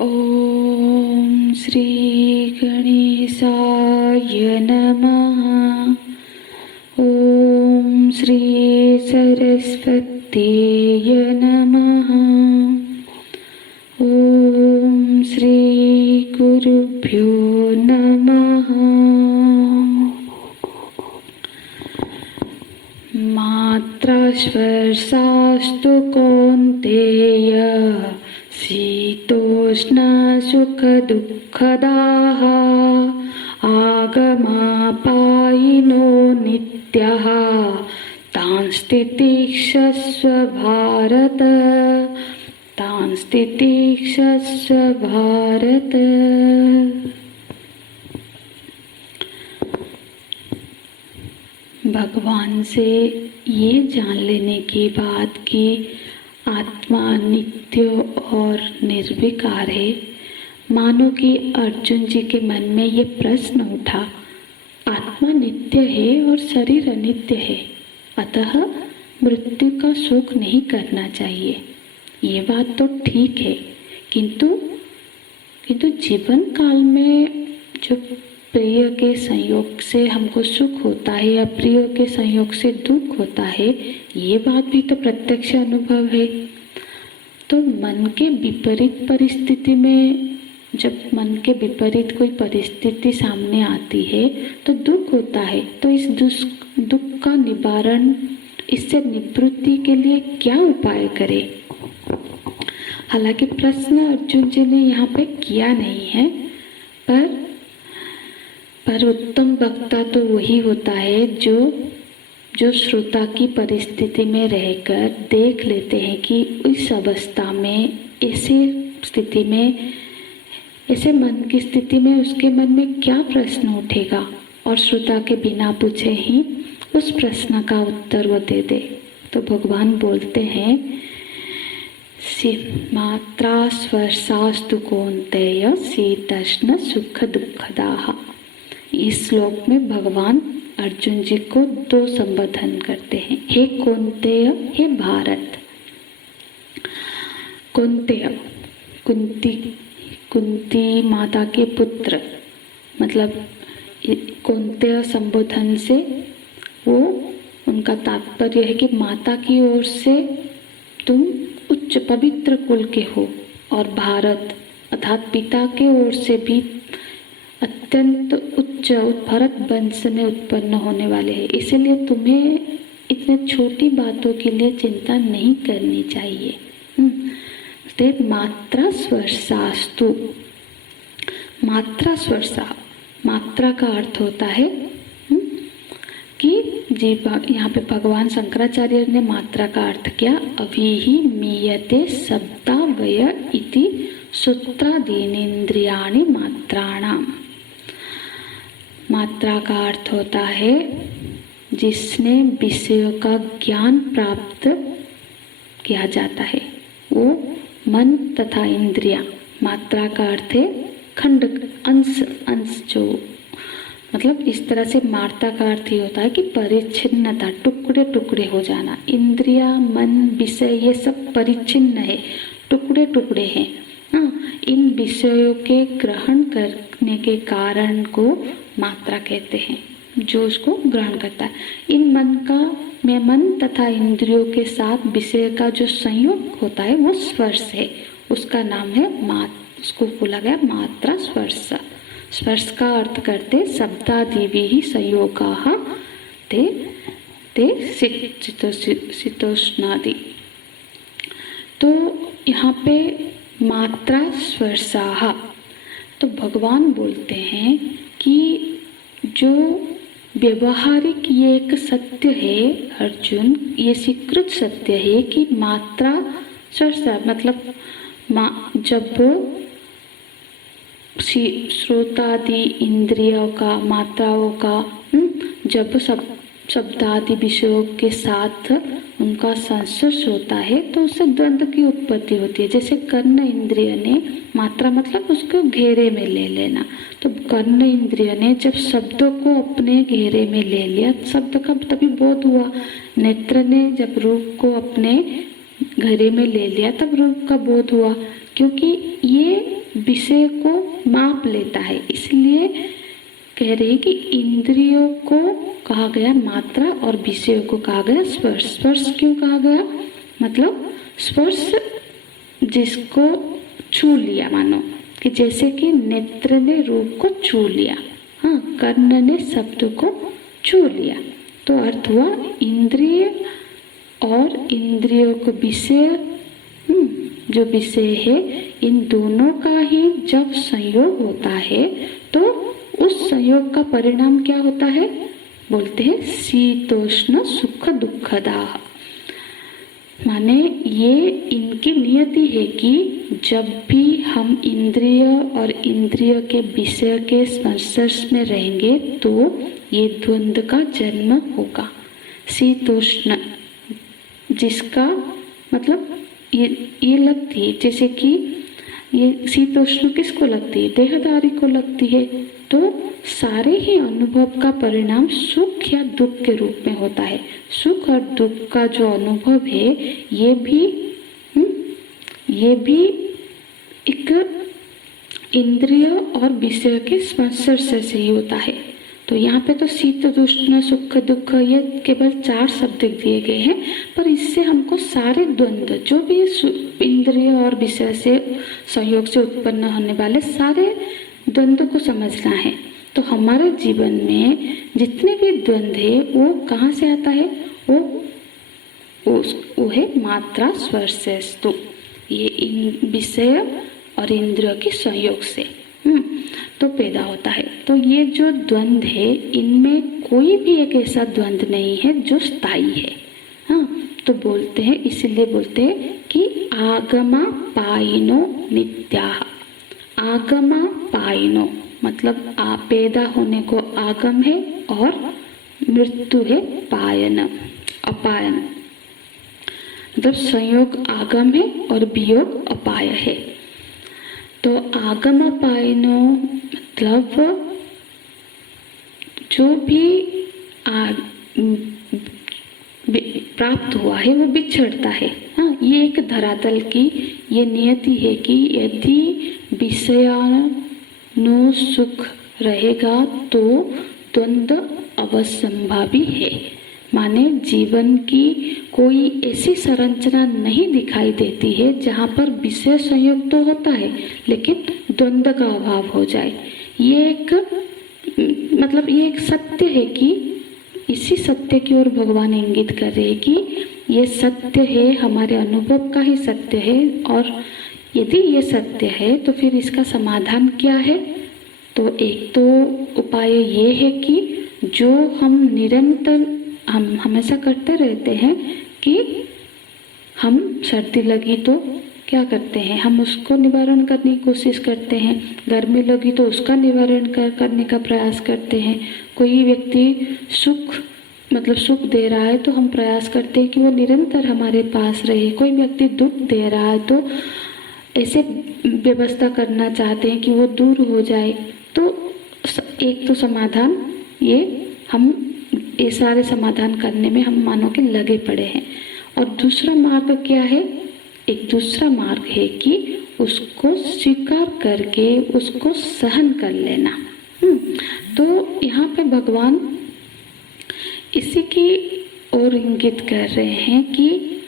ओम श्री गणेशाय नमः। ओम श्री सरस्वतीय नमः। ओम श्री गुरुभ्यो नमः। मात्रा स्पर्शास्तु कौन्तेय शीतोष्ण सुख दुःखदाः आगमापायिनो नित्यः तान् तितिक्षस्व भारत। तान् तितिक्षस्व भारत। भगवान से ये जान लेने की बात कि आत्मा नित्य और निर्विकार है, मानो कि अर्जुन जी के मन में ये प्रश्न उठा, आत्मा नित्य है और शरीर अनित्य है, अतः मृत्यु का शोक नहीं करना चाहिए। ये बात तो ठीक है, किंतु जीवन काल में जो प्रिय के संयोग से हमको सुख होता है या प्रिय के संयोग से दुख होता है, ये बात भी तो प्रत्यक्ष अनुभव है। तो मन के विपरीत परिस्थिति में, जब मन के विपरीत कोई परिस्थिति सामने आती है तो दुख होता है। तो इस दुख का निवारण, इससे निवृत्ति के लिए क्या उपाय करें? हालांकि प्रश्न अर्जुन जी ने यहाँ पे किया नहीं है, पर उत्तम वक्ता तो वही होता है जो श्रोता की परिस्थिति में रहकर देख लेते हैं कि इस अवस्था में, ऐसी स्थिति में, ऐसे मन की स्थिति में उसके मन में क्या प्रश्न उठेगा, और श्रोता के बिना पूछे ही उस प्रश्न का उत्तर वो दे दे। तो भगवान बोलते हैं, मात्रा स्पर्शास्तु कौन्तेय शीतोष्ण सुख दुःखदाः। इस श्लोक में भगवान अर्जुन जी को दो संबोधन करते हैं, हे कौन्तेय, हे भारत। कौन्तेय, कुंती माता के पुत्र, मतलब कौन्तेय संबोधन से वो उनका तात्पर्य है कि माता की ओर से तुम उच्च पवित्र कुल के हो, और भारत अर्थात पिता के ओर से भी अत्यंत उच्च भरत वंश में उत्पन्न होने वाले हैं। इसलिए तुम्हें इतने छोटी बातों के लिए चिंता नहीं करनी चाहिए। मात्रा स्पर्शास्तु, मात्रा स्पर्शा, मात्रा का अर्थ होता है कि यहाँ पे भगवान शंकराचार्य ने मात्रा का अर्थ किया, अभिहि मीयते शब्दावय इति सूत्रादीनीन्द्रियाणि मात्राणाम। मात्रा का अर्थ होता है जिसने विषयों का ज्ञान प्राप्त किया जाता है, वो मन तथा इंद्रियां। मात्रा का अर्थ है खंड, अंश जो, मतलब इस तरह से मात्रा का अर्थ ये होता है कि परिच्छिन्नता, टुकड़े टुकड़े हो जाना। इंद्रिया, मन, विषय ये सब परिच्छिन्न है, टुकड़े टुकड़े हैं। इन विषयों के ग्रहण करने के कारण को मात्रा कहते हैं, जो उसको ग्रहण करता है। इन मन तथा इंद्रियों के साथ विषय का जो संयोग होता है वो स्पर्श है, उसका नाम है उसको बोला गया मात्रा स्पर्श। स्पर्श का अर्थ करते शब्दादिभिः संयोगाः ते शीतोष्णादि। तो यहाँ पे मात्रा स्पर्शाः, तो भगवान बोलते हैं कि जो व्यवहारिक ये एक सत्य है अर्जुन, ये स्वीकृत सत्य है कि मात्रा स्पर्शा मतलब जब श्रोतादि इंद्रियों का, मात्राओं का जब शब्दादि विषयों के साथ उनका संस्पर्श होता है तो उससे द्वंद्व की उत्पत्ति होती है। जैसे कर्ण इंद्रिय ने, मात्रा मतलब उसको घेरे में ले लेना, तो कर्ण इंद्रिय ने जब शब्दों को अपने घेरे में ले लिया, शब्द का तभी बोध हुआ। नेत्र ने जब रूप को अपने घेरे में ले लिया तब रूप का बोध हुआ, क्योंकि ये विषय को माप लेता है। इसलिए कह रहे हैं कि इंद्रियों को कहा गया मात्रा और विषयों को कहा गया स्पर्श। स्पर्श क्यों कहा गया? मतलब स्पर्श जिसको छू लिया, मानो कि जैसे कि नेत्र ने रूप को छू लिया, हाँ, कर्ण ने शब्द को छू लिया, तो अर्थ हुआ इंद्रिय और इंद्रियों को विषय, जो विषय है, इन दोनों का ही जब संयोग होता है तो उस संयोग का परिणाम क्या होता है? बोलते हैं शीतोष्ण सुख दुखदाह। माने ये इनकी नियति है कि जब भी हम इंद्रिय और इंद्रिय के विषय के स्पर्श में रहेंगे तो ये द्वंद्व का जन्म होगा। शीतोष्ण जिसका मतलब ये लगती है, जैसे कि ये शीतोष्ण किसको लगती है? देहधारी को लगती है। तो सारे ही अनुभव का परिणाम सुख या दुख के रूप में होता है। सुख और दुख का जो अनुभव है ये भी एक इंद्रिय और विषय के स्पर्श से ही होता है। तो यहाँ पे तो शीतोष्ण सुख दुख ये केवल 4 शब्द दिए गए हैं, पर इससे हमको सारे द्वंद्व जो भी इंद्रिय और विषय से संयोग से उत्पन्न होने वाले सारे द्वंद्व को समझना है। तो हमारे जीवन में जितने भी द्वंद्व है वो कहाँ से आता है? वो है मात्रा स्पर्शस्तु, ये विषय और इंद्रियों के संयोग से तो पैदा होता है। तो ये जो द्वंद्व है इनमें कोई भी एक ऐसा द्वंद्व नहीं है जो स्थायी है। हाँ, तो बोलते हैं, इसीलिए बोलते हैं कि आगमा पायिनो नित्याः। आगमा पायिनो मतलब पैदा होने को आगम है और मृत्यु है पायन, अपायन। मतलब संयोग आगम है और वियोग अपाय है। तो आगम अपायनो मतलब जो भी प्राप्त हुआ है वो बिछड़ता है। हाँ, ये एक धरातल की ये नियति है कि यदि विषयानु सुख रहेगा तो द्वंद्व अवश्यंभावी है। माने जीवन की कोई ऐसी संरचना नहीं दिखाई देती है जहाँ पर विषय संयोग तो होता है लेकिन द्वंद्व का अभाव हो जाए। ये एक सत्य है कि इसी सत्य की ओर भगवान इंगित कर रहे हैं कि ये सत्य है, हमारे अनुभव का ही सत्य है। और यदि ये सत्य है तो फिर इसका समाधान क्या है? तो एक तो उपाय ये है कि जो हम निरंतर हम हमेशा करते रहते हैं कि हम सर्दी लगी तो क्या करते हैं? हम उसको निवारण करने की कोशिश करते हैं। गर्मी लगी तो उसका निवारण करने का प्रयास करते हैं। कोई व्यक्ति सुख दे रहा है तो हम प्रयास करते हैं कि वो निरंतर हमारे पास रहे। कोई व्यक्ति दुख दे रहा है तो ऐसे व्यवस्था करना चाहते हैं कि वो दूर हो जाए। तो एक तो समाधान ये सारे समाधान करने में हम मानो कि लगे पड़े हैं। और दूसरा मार्ग क्या है? एक दूसरा मार्ग है कि उसको स्वीकार करके उसको सहन कर लेना। तो यहाँ पे भगवान इसी की ओर इंगित कर रहे हैं कि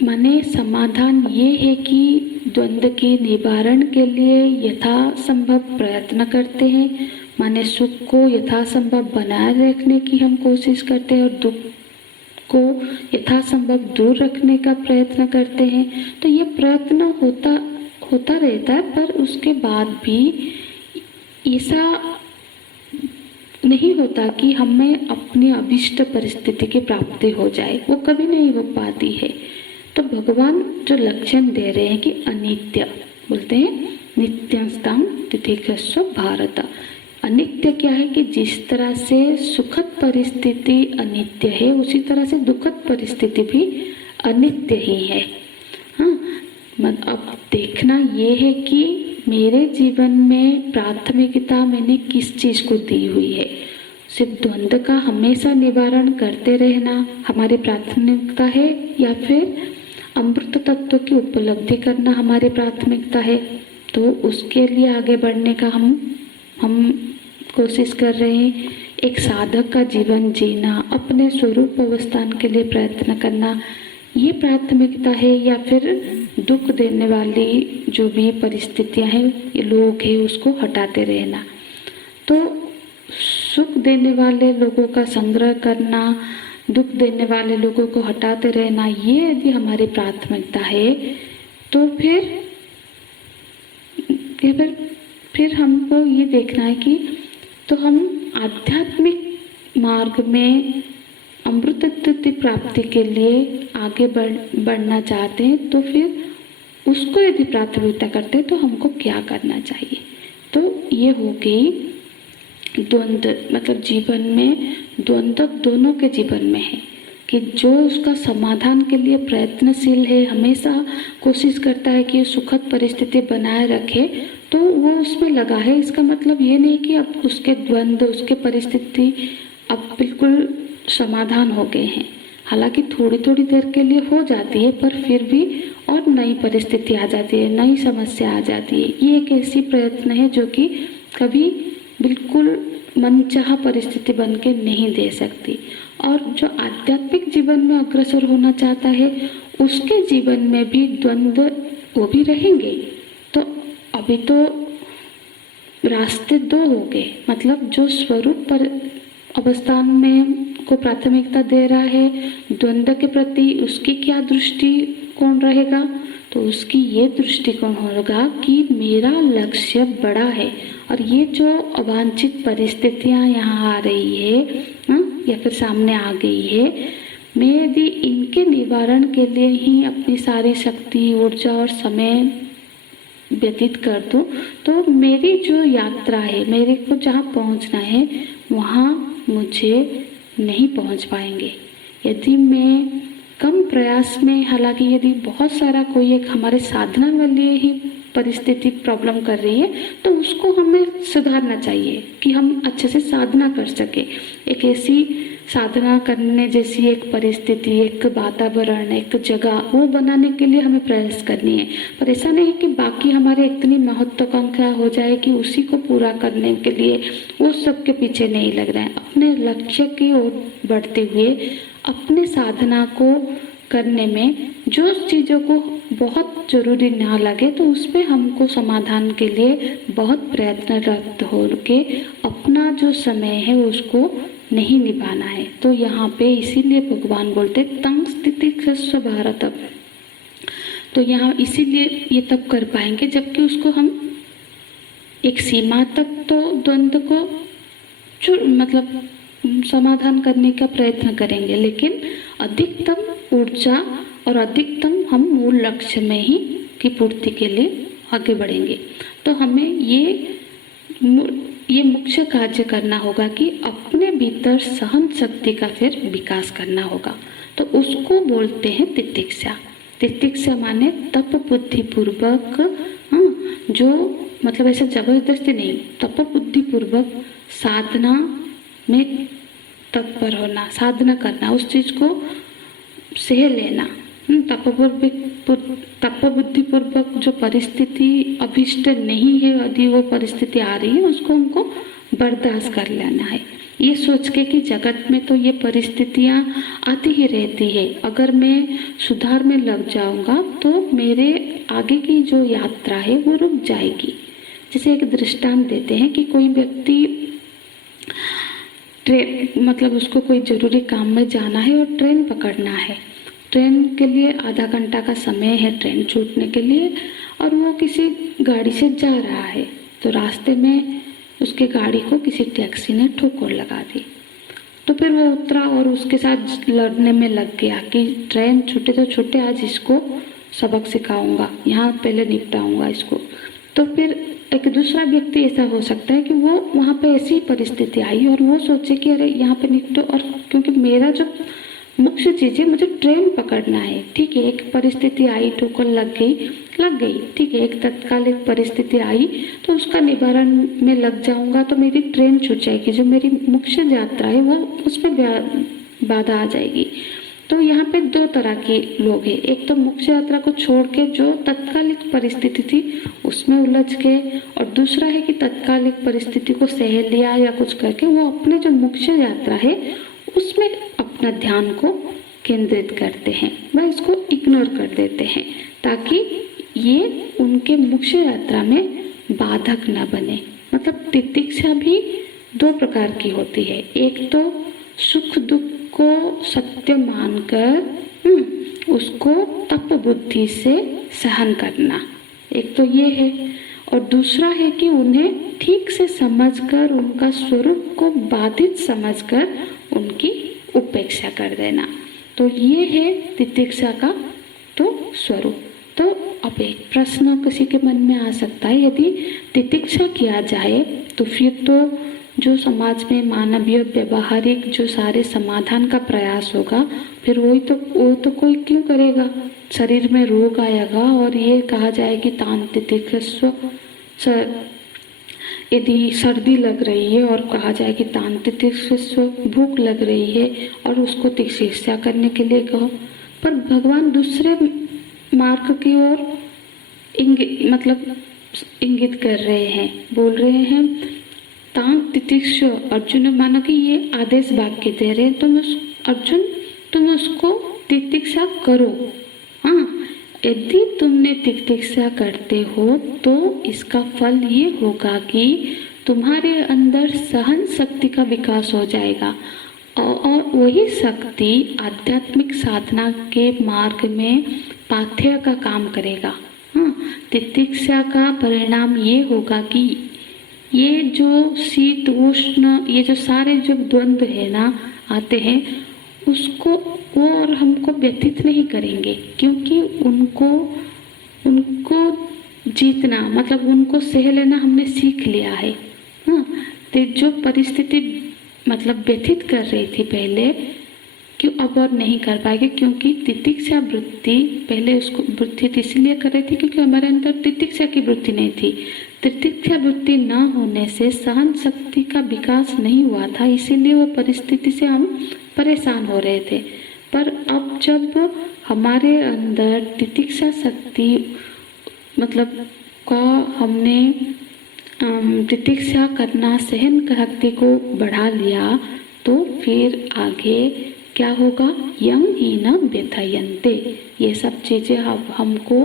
माने समाधान ये है कि द्वंद्व के निवारण के लिए यथासंभव प्रयत्न करते हैं। माने सुख को यथासंभव बनाए रखने की हम कोशिश करते हैं और दुख को यथासंभव दूर रखने का प्रयत्न करते हैं। तो ये प्रयत्न होता रहता है, पर उसके बाद भी ऐसा नहीं होता कि हमें अपनी अभिष्ट परिस्थिति की प्राप्ति हो जाए, वो कभी नहीं हो पाती है। तो भगवान जो लक्षण दे रहे हैं कि अनित्य, बोलते हैं नित्यस्तां तितिक्षस्व भारत। अनित्य क्या है कि जिस तरह से सुखद परिस्थिति अनित्य है उसी तरह से दुखद परिस्थिति भी अनित्य ही है। हाँ, अब देखना ये है कि मेरे जीवन में प्राथमिकता मैंने किस चीज को दी हुई है। सिर्फ द्वंद्व का हमेशा निवारण करते रहना हमारी प्राथमिकता है या फिर अमृत तत्व की उपलब्धि करना हमारी प्राथमिकता है। तो उसके लिए आगे बढ़ने का हम कोशिश कर रहे हैं। एक साधक का जीवन जीना, अपने स्वरूप अवस्थान के लिए प्रयत्न करना, ये प्राथमिकता है, या फिर दुख देने वाली जो भी परिस्थितियां हैं, ये लोग हैं, उसको हटाते रहना। तो सुख देने वाले लोगों का संग्रह करना, दुख देने वाले लोगों को हटाते रहना, ये यदि हमारी प्राथमिकता है तो फिर हमको ये देखना है कि तो हम आध्यात्मिक मार्ग में अमृत तत्व प्राप्ति के लिए आगे बढ़ना चाहते हैं, तो फिर उसको यदि प्राथमिकता करते हैं तो हमको क्या करना चाहिए। तो ये हो गई द्वंद्व, मतलब जीवन में द्वंद्व दोनों के जीवन में है कि जो उसका समाधान के लिए प्रयत्नशील है, हमेशा कोशिश करता है कि सुखद परिस्थिति बनाए रखे, तो वो उसमें लगा है। इसका मतलब ये नहीं कि अब उसके द्वंद्व, उसके परिस्थिति अब बिल्कुल समाधान हो गए हैं। हालांकि थोड़ी थोड़ी देर के लिए हो जाती है, पर फिर भी और नई परिस्थिति आ जाती है, नई समस्या आ जाती है। ये एक ऐसी प्रयत्न है जो कि कभी बिल्कुल मनचाहा परिस्थिति बन के नहीं दे सकती। और जो आध्यात्मिक जीवन में अग्रसर होना चाहता है, उसके जीवन में भी द्वंद्व वो भी रहेंगे। तो अभी तो रास्ते दो हो गए, मतलब जो स्वरूप पर अवस्थान में को प्राथमिकता दे रहा है, द्वंद्व के प्रति उसकी क्या दृष्टिकोण रहेगा, तो उसकी ये दृष्टिकोण होगा कि मेरा लक्ष्य बड़ा है और ये जो अवांछित परिस्थितियां यहाँ आ रही है या फिर सामने आ गई है, मैं यदि इनके निवारण के लिए ही अपनी सारी शक्ति, ऊर्जा और समय व्यतीत कर दूं, तो मेरी जो यात्रा है, मेरे को जहाँ पहुँचना है वहाँ मुझे नहीं पहुँच पाएंगे। यदि मैं कम प्रयास में, हालांकि यदि बहुत सारा कोई एक हमारे साधना के लिए ही परिस्थिति प्रॉब्लम कर रही है, तो उसको हमें सुधारना चाहिए कि हम अच्छे से साधना कर सके। एक ऐसी साधना करने जैसी एक परिस्थिति, एक वातावरण, एक जगह वो बनाने के लिए हमें प्रयास करनी है। पर ऐसा नहीं कि बाकी हमारे इतनी महत्वाकांक्षा हो जाए कि उसी को पूरा करने के लिए वो सबके पीछे नहीं लग रहा है। अपने लक्ष्य की ओर बढ़ते हुए अपने साधना को करने में जो चीज़ों को बहुत जरूरी ना लगे, तो उस पर हमको समाधान के लिए बहुत प्रयत्नरत हो के अपना जो समय है उसको नहीं निभाना है। तो यहाँ पे इसीलिए भगवान बोलते तंग स्थिति भारत। तो यहाँ इसीलिए ये तब कर पाएंगे जबकि उसको हम एक सीमा तक तो द्वंद्व को मतलब समाधान करने का प्रयत्न करेंगे, लेकिन अधिकतम ऊर्जा और अधिकतम हम मूल लक्ष्य में ही की पूर्ति के लिए आगे बढ़ेंगे। तो हमें ये मुख्य कार्य करना होगा कि अपने भीतर सहन शक्ति का फिर विकास करना होगा। तो उसको बोलते हैं तितिक्षा। तितिक्षा माने तप बुद्धि पूर्वक, जो मतलब ऐसा जबरदस्ती नहीं, तप बुद्धि पूर्वक साधना में तत्पर होना, साधना करना, उस चीज को सह लेना। तप बुद्धि पूर्वक जो परिस्थिति अभिष्ट नहीं है, यदि वो परिस्थिति आ रही है, उसको हमको बर्दाश्त कर लेना है। ये सोच के कि जगत में तो ये परिस्थितियाँ आती ही रहती है, अगर मैं सुधार में लग जाऊंगा तो मेरे आगे की जो यात्रा है वो रुक जाएगी। जैसे एक दृष्टांत देते हैं कि कोई व्यक्ति ट्रेन, मतलब उसको कोई जरूरी काम में जाना है और ट्रेन पकड़ना है। ट्रेन के लिए आधा घंटा का समय है ट्रेन छूटने के लिए, और वो किसी गाड़ी से जा रहा है, तो रास्ते में उसके गाड़ी को किसी टैक्सी ने ठोकर लगा दी। तो फिर वो उतरा और उसके साथ लड़ने में लग गया कि ट्रेन छूटे तो छूटे, आज इसको सबक सिखाऊंगा, यहाँ पहले निपटाऊंगा इसको। तो फिर एक दूसरा व्यक्ति ऐसा हो सकता है कि वो वहाँ पे ऐसी परिस्थिति आई और वो सोचे कि अरे यहाँ पे निपटो, और क्योंकि मेरा जो मुख्य चीज़ है मुझे ट्रेन पकड़ना है। ठीक है, एक परिस्थिति आई, ठोकर लग गई, ठीक है, एक तत्कालिक परिस्थिति आई तो उसका निवारण में लग जाऊंगा तो मेरी ट्रेन छूट जाएगी, जो मेरी मुख्य यात्रा है वो उसमें बाधा आ जाएगी। तो यहाँ पे दो तरह के लोग हैं। एक तो मोक्ष यात्रा को छोड़ के जो तत्कालिक परिस्थिति थी उसमें उलझ के, और दूसरा है कि तत्कालिक परिस्थिति को सह लिया या कुछ करके वो अपने जो मोक्ष यात्रा है उसमें अपना ध्यान को केंद्रित करते हैं, वह इसको इग्नोर कर देते हैं ताकि ये उनके मोक्ष यात्रा में बाधक न बने। मतलब तितिक्षा भी दो प्रकार की होती है। एक तो सुख दुख को सत्य मानकर उसको तप बुद्धि से सहन करना, एक तो ये है। और दूसरा है कि उन्हें ठीक से समझकर उनका स्वरूप को बाधित समझकर उनकी उपेक्षा कर देना। तो ये है तितिक्षा का तो स्वरूप। तो अब एक प्रश्न किसी के मन में आ सकता है, यदि तितिक्षा किया जाए तो फिर तो जो समाज में मानवीय व्यवहारिक जो सारे समाधान का प्रयास होगा, फिर वो तो कोई क्यों करेगा। शरीर में रोग आएगा और ये कहा जाए कि तान तितिक्षस्व, यदि सर्दी लग रही है और कहा जाए कि तान तितिक्षस्व, भूख लग रही है और उसको तितिक्षा करने के लिए कहो, पर भगवान दूसरे मार्ग की ओर इंगित कर रहे हैं, बोल रहे हैं तान तितिक्ष। अर्जुन मानो कि ये आदेश वाक्य दे रहे हैं, अर्जुन तुम उसको तितिक्षा करो। हाँ, यदि तुमने तितिक्षा करते हो तो इसका फल ये होगा कि तुम्हारे अंदर सहन शक्ति का विकास हो जाएगा और वही शक्ति आध्यात्मिक साधना के मार्ग में पाथेय का काम करेगा। हाँ, तितिक्षा का परिणाम ये होगा कि ये जो शीत उष्ण, ये जो सारे जो द्वंद्व है ना आते हैं, उसको वो और हमको व्यथित नहीं करेंगे, क्योंकि उनको जीतना मतलब उनको सह लेना हमने सीख लिया है। हाँ, तो जो परिस्थिति मतलब व्यथित कर रही थी पहले, क्यों अब और नहीं कर पाएगी, क्योंकि तितिक्षा वृत्ति पहले उसको वृत्ति इसलिए कर रही थी क्योंकि हमारे अंदर तितिक्षा की वृत्ति नहीं थी। तितिक्षा वृत्ति न होने से सहन शक्ति का विकास नहीं हुआ था, इसीलिए वो परिस्थिति से हम परेशान हो रहे थे। पर अब जब हमारे अंदर तितिक्षा शक्ति मतलब का हमने तितिक्षा करना, सहन शक्ति को बढ़ा लिया, तो फिर आगे क्या होगा, यम ही न व्यथयन्ते, ये सब चीज़ें अब हमको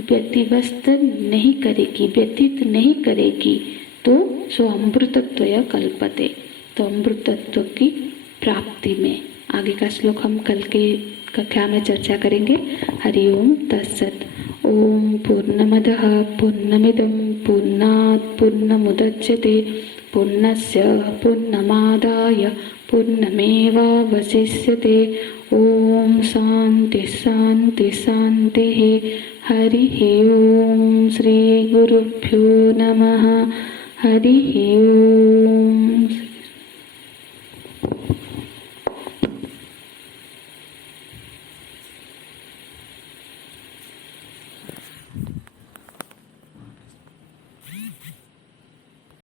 व्यतिव्यस्त नहीं करेगी, व्यतीत नहीं करेगी। तो सो अमृतत्व कल्पते, तो अमृतत्व की प्राप्ति में आगे का श्लोक हम कल के कक्षा में चर्चा करेंगे। हरि ओम तत्सत। ओम पूर्णमदः पूर्णमिदं पूर्णात् पूर्णमुदच्यते पूर्णस्य पूर्णमादाय पूर्णमेवावशिष्यते। ओम शांति शांति शांतिः। हरिः ओम श्री गुरुभ्यो नमः। हरिः ओम।